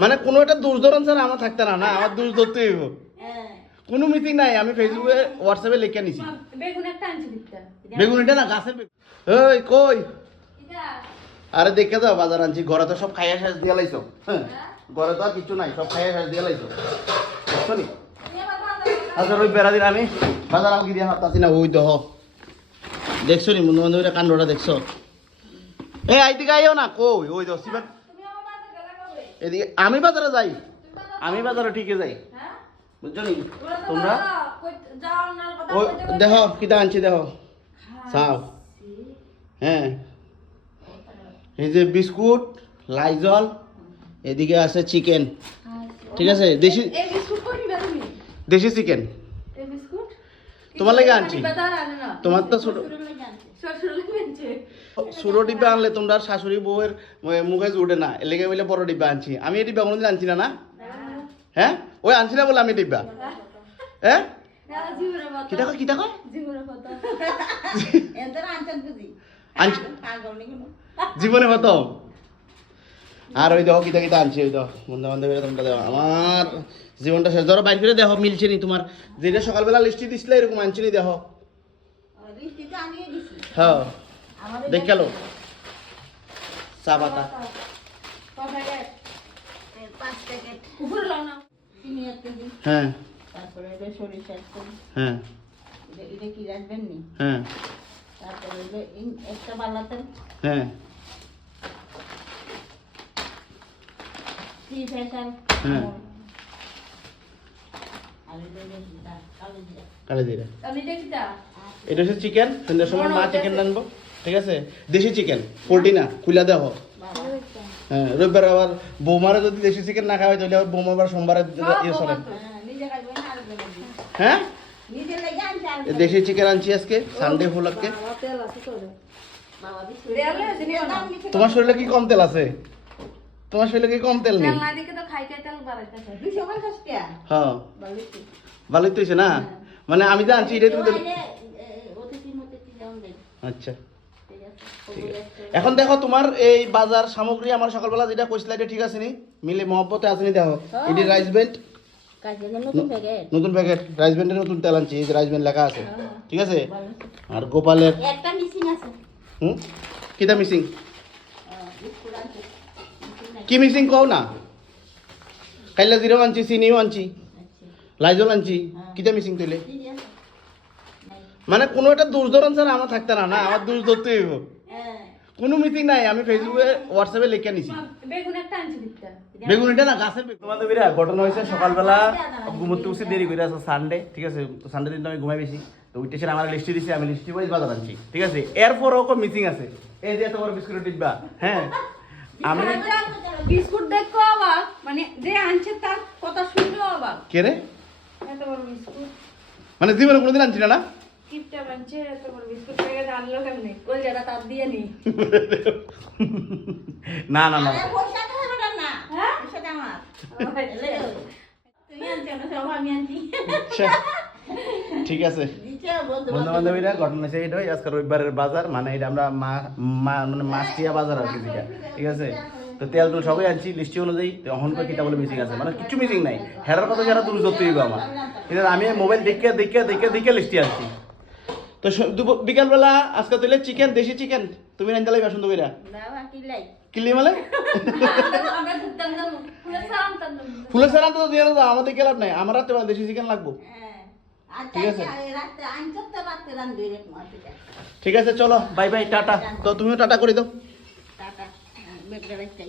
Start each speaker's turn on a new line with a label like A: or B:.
A: মানে কোনো একটা দোষ ধরন স্যার আমার থাকতে না না আমার দোষ ধরতে হইব।
B: হ্যাঁ।
A: কোনো মিটিং নাই আমি ফেসবুকে হোয়াটসঅ্যাপে লিখে নিছি।
C: বেগুন একটা আনছি দিকটা
A: বেগুন এটা না গাছের ওই কই? আরে দেখে দাও বাজার আনছি। ঘরে তো সব খাইয়া শেষ দিয়ে লাইছো। হ্যাঁ ঘরে তো আর কিছু নাই সব খাইয়া শেষ দিয়ে লাইছো। দেখছ নি আচ্ছা ওই বেড়া দিন আমি। বাজার আমাকে দিয়ে হাত না ওই দহ দেখছ নি বন্ধু বান্ধবীরা কাণ্ডটা দেখছ? এ আইদিকে আইও না কই? ওই দহ সিবার এদিকে আমি বাজারে যাই। আমি বাজারে ঠিকই যাই। বুঝছ নি? তোমরা? ও দেহ কিটা আনছি দেহ চাও। হ্যাঁ। এই যে বিস্কুট লাইজল এদিকে আছে চিকেন। ঠিক আছে? দেশি দেশি চিকেন। তোমার লাগে আনছি। তোমার তো ছোট
C: লাগে
A: ডিব্বা আনলে তোমরা শাশুড়ি বউয়ের মুখে উঠে না। এলাকা বলে বড় ডিব্বা আনছি। আমি এই ডিব্বা কোনোদিন আনছি না না? হ্যাঁ? ওই আনছি না বলে আমি ডিব্বা হ্যাঁ
C: জিগুরে মতো
A: কি টাকা কি টাকা
C: জিগুরে মতো
B: এদের আনছেন বুঝি?
A: আনছি
B: পাগল নাকি না?
A: জীবনে হতো আর ওই দেখো কিতা কিতা আনছি ওই দেখো। বন্ধু বান্ধবীরা তোমরা দেখো। আমার জীবনটা শেষ। ধরো বাইর দেখো মিলছে নি তোমার। যেটা সকালবেলা লিস্টি দিছিলে এরকম আনছি নি দেখো। হ্যাঁ। দেখ গেল। চা পাতা। হ্যাঁ।
B: তারপরে সরিষা
A: হ্যাঁ।
B: কি রাখবেন নি?
A: হ্যাঁ।
B: তারপরে একটা
A: হ্যাঁ। হ্যাঁ।
B: জিরা।
A: কালে এটা হচ্ছে চিকেন সন্ধ্যার সময় মা চিকেন রানবো ঠিক আছে? দেশি চিকেন পোলট্রি না খুলে দেখো
B: বাবা
A: হ্যাঁ রবিবার আবার বৌমারা যদি দেশি চিকেন না খাওয়াই তাহলে আবার বৌমা আবার সোমবারে ইয়ে সরে।
B: হ্যাঁ, বেলা দিন
A: হ্যাঁ? এই দেশি চিকেন আনছি আজকে সানডে
B: নিচে
A: তোমার শরীরে কি কম তেল আছে? তোমার শরীরে কি কম তেল নেই?
C: তেল না দেখে তো খাইতে তেল বাড়াইতেছে।
B: দুশো পঞ্চাশ টাকা।
A: হ্যাঁ। ভালোই তো হয়েছে না? মানে আমি তো আনছি এটাই তুমি। আচ্ছা।
B: ঠিক আছে।
A: এখন দেখো তোমার এই বাজার সামগ্রী আমার সকালবেলা যেটা কইছিল এটা ঠিক আছে নি মিলে মহব্বতে আছে নি দেখো। এটি রাইস ব্যান্ড
B: নতুন প্যাকেট
A: নতুন প্যাকেট রাইস ব্যান্ডের নতুন তেল আনছি এই যে রাইস ব্যান্ড লেখা আছে। ঠিক আছে? আর গোপালের
B: একটা মিসিং আছে।
A: হুম? কিটা মিসিং
B: আনছে।
A: কি মিসিং কও না? কাইলা জিরো আনছি চিনিও আনছি
B: আচ্ছা।
A: লাইজল আনছি।
B: হ্যাঁ।
A: কিটা মিসিং তুইলে। মানে কোনো একটা দোষ ধরন স্যার আমার থাকতে না না আমার দোষ ধরতেই হইব। কোনো মিটিং নাই আমি ফেসবুকে হোয়াটসঅ্যাপে লিখে নিছি।
C: বেগুন একটা আনছি দিকটা
A: বেগুন এটা না গাছের বেগুন। তোমাদের বিরা ঘটনা হয়েছে সকালবেলা ঘুমোতে উঠছে দেরি করে আছে সানডে ঠিক আছে? তো সানডে দিন আমি ঘুমাই বেশি। তো উঠতে সেটা আমার লিস্টি দিছি আমি লিস্টি ওয়াইজ বাজার আনছি ঠিক আছে? এরপর ওকে মিসিং আছে। এই যে তোমার বিস্কুট টিপবা হ্যাঁ? আমি
C: বিস্কুট দেখো অবাক মানে যে আনছে তার কথা শুনলেও অবাক।
A: কে রে?
C: এত বড় বিস্কুট।
A: মানে জীবনে কোনোদিন আনছি না না?
C: কিপটা বানছে এত বড় বিস্কুট প্যাকেট আনলো কেমনে? কলজাটা তার দিয়ে নি।
A: না না না।
B: আরে হবে না
C: হ্যাঁ?
B: পয়সাটা আমার।
C: আচ্ছা।
B: তুমি আনছো না সব আমি আনছি।
A: আচ্ছা, ঠিক আছে।
B: বন্ধু
A: বন্ধু বান্ধবীরা ঘটনা হচ্ছে এইটাই আজকে রবিবারের বাজার মানে এটা আমরা মা মা- মানে মাছটিয়া বাজার আর কি যেটা। ঠিক আছে? তো তেল তেল সবাই আনছি লিস্টি অনুযায়ী। তো অহন করে কিটা বলে মিসিং আছে। মানে কিছু মিসিং নাই। হেরার কথা যারা দূর যত হইব আমার। এটা আমি মোবাইল দেখে দেখে দেখে দেখে লিস্টি আনছি। তো বিকালবেলা আজকে তুলে চিকেন দেশি চিকেন তুমি রান্না লাগবে সুন্দর কইরা। কিলি
C: আমরা ফুলের
A: সারান তো দিয়ে দাও আমাদের গেলাম নাই? আমার রাত্রে দেশি চিকেন লাগবো।
B: হ্যাঁ
A: ঠিক আছে। ঠিক আছে চলো বাই বাই টাটা। তো তুমিও টাটা করে দাও।
B: টাটা। রাখতে